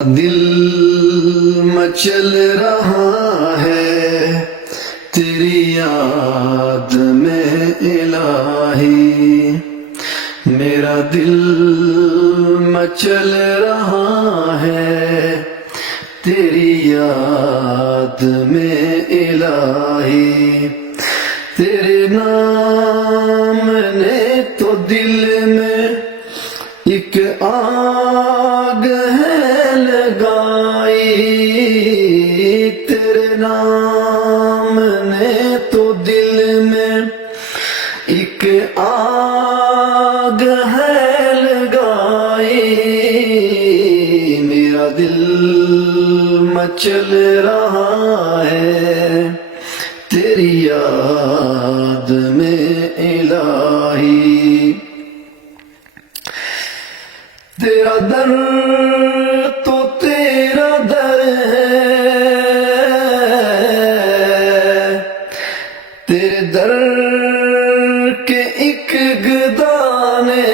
دل مچل رہا ہے تیری یاد میں الہی، میرا دل مچل رہا ہے تیری یاد میں الہی، تیرے نام نے تو دل میں ایک آگ ہے لگائی، تیرے نام نے تو دل میں ایک آگ ہے لگائی، میرا دل مچل رہا ہے تیری یاد میں الہی، تیرا در تو تیرا در ہے، تیرے در کے ایک گدانے،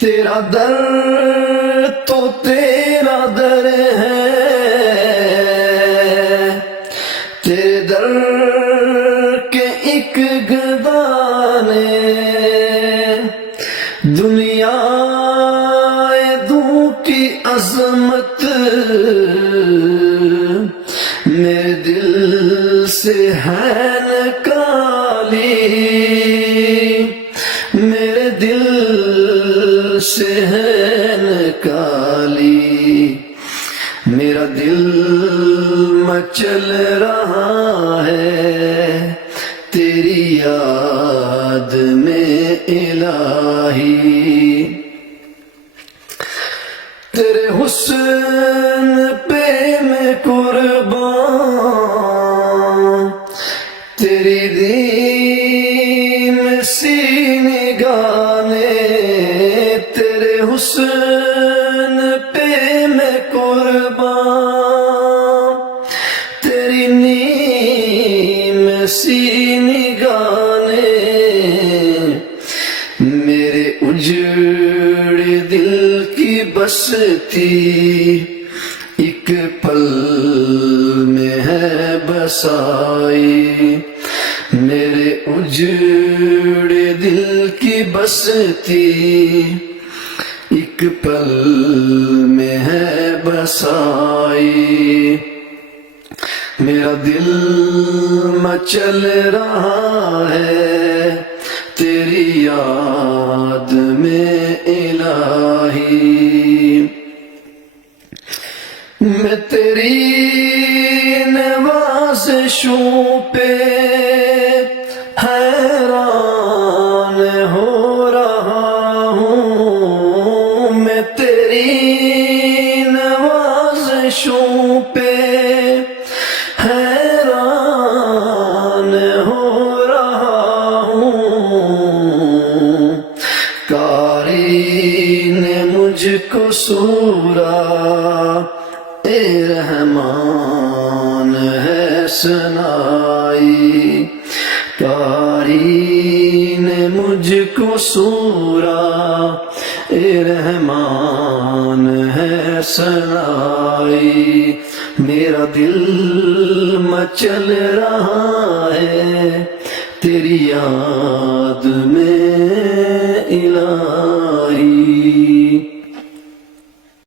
تیرا در تو تیرا در ہے، تیرے در کے ایک گدانے، دنیا دوں کی عظمت میرے دل سے ہے نکالی، میرے دل سے ہے نکالی، میرا دل مچل رہا ہے تیری یاد میں الہی، تیرے حسن پہ میں قربان، تیری دیم سی نگاہ نے، تیرے حسن پہ میں قربان، تیری نیم سی نگاہ نے، میرے اجڑے دل کی بستی ایک پل میں ہے بسائی، میرے اجڑے دل کی بستی ایک پل میں ہے بسائی، میرا دل مچل رہا ہے تیری یاد میں الہی، میں تیری نوازشوں پہ حیران ہو رہا ہوں، میں تیری نوازشوں پہ حیران ہو رہا ہوں، قاری نے مجھ کو سورا اے رحمان ہے سنائی، قاری نے مجھ کو سورا اے رحمان ہے سنائی، میرا دل مچل رہا ہے تیری یاد